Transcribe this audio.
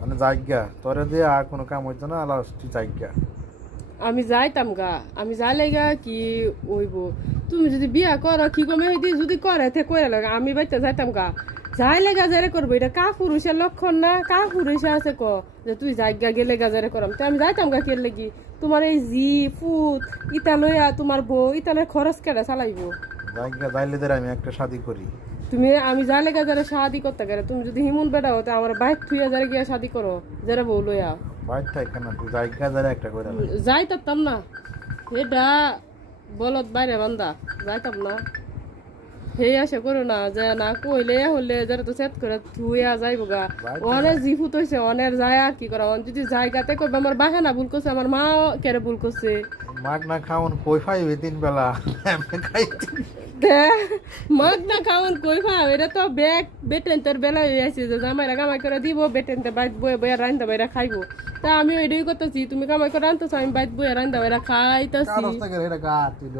মানে জায়গা তোরে দিয়ে আর কোনো কাম হইতো না, আলাদা জায়গা। আমি যাইতাম গা, আমি যাইলে গা কি হইব? তুমি যদি বিয়া করো কি কমে হইতে যদি করে তে কইরা লাগে আমি বাইতে যাইতাম গা। যাইলে গা যারে করবো, এটা কা পুরুষের লক্ষণ না? কা পুরুষে আছে ক যে তুই জায়গা গেলে গা যারে করাম? তো আমি যাইতাম গা কে লাগি? তোমার এই জি ফুট ইটা লইয়া তোমার বউ ইতালের খরচ কেটে চালাইবো? জায়গা যাইলেদের আমি একটা শাদি করি। তুমি আমি যাইলে গা যারা শাদি করতে গেলে তুমি যদি হিমুন বেটা হতে আমার বাইক থুইয়া যারা গিয়া শাদি করো, যারা বউ লইয়া বাইর থাকে না, তুই জায়গা যারা একটা করে লাই। যাইতাম না। এটা বলত বাইরে বান্দা যাইতাম না। হে আশা করো না যে না কইলে হলে যারা তো সেট করে থুইয়া যাইব গা। অনেক জিফুত হইছে, অনেক যায় আর কি করা। যদি জায়গাতে কইবা আমার বাহানা ভুল করছে, আমার মা কেরে ভুল করছে। মাগ না খাওন কই ফাইবে 3 বেলা আমি খাইতে। মাগ না খাওন কই খাও? এটা তো ব্যাগ বেটেন্টের বেলা হয়ে আছে যে জামাইরা কামাই করে দিব, বেটেন্টে বাইত বয়ে বয়ে রান্দা বাইরা খাইবো। তা আমি ওইটাই করতেছি, তুমি কামাই করে আনতেছো, আমি বাইত বয়ে রান্দা বাইরা খাইতেছি। কারস্তা করে এটা কাট দিল।